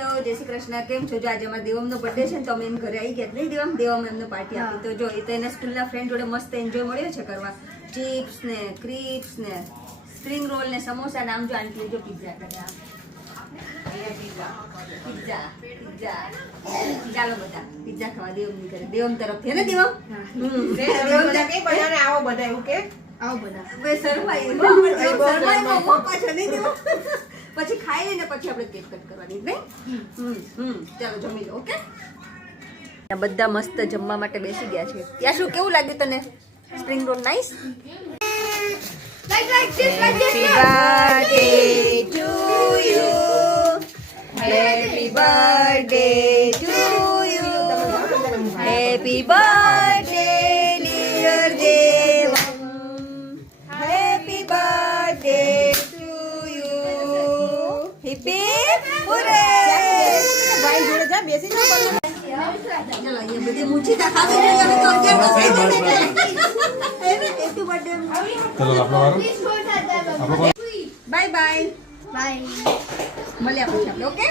જય શ્રી કૃષ્ણ. કેમ છો? આજે અમારા દેવમનો બર્થડે છે ને તો અમે એમ ઘરે આવી ગયા. નહીં દેવમ એમને પાર્ટી આપી. તો જો એ તો એના સ્કૂલના ફ્રેન્ડ જોડે મસ્ત એન્જોય મળ્યો છે કરવા. ચિપ્સ ને ક્રિપ્સ ને સ્પ્રિંગ રોલ ને સમોસા નામ જો આંટી જો પિઝા કર્યા. પિઝા ચાલો બધા પિઝા ખાવા દેવમની ઘરે. દેવમ તરફથી ને દેવમ આવો બધા એવું કે આવો બધા બે સરવાઈ પાછો નહીં દેવો. પછી ખાઈ લઈને પછી આપણે કેક કટ કરવાની નહીં. ચાલો જમી લો. ઓકે બધા મસ્ત જમવા માટે બેસી ગયા છે. યા શું કેવું લાગ્યું તને spring roll? Nice. Happy birthday to you. Happy birthday to you. Happy birthday dear Devam. Happy birthday to you. Hip hip hooray. ભાઈ જોડે જા બેસી જા. ચલો ये બધી મૂછી તા ખાવી જોઈએ. હવે તો અગિયાર હેપી બર્થડે. ચલો આપણો વારો. Bye bye. મળ્યા પછી આપણે. ઓકે.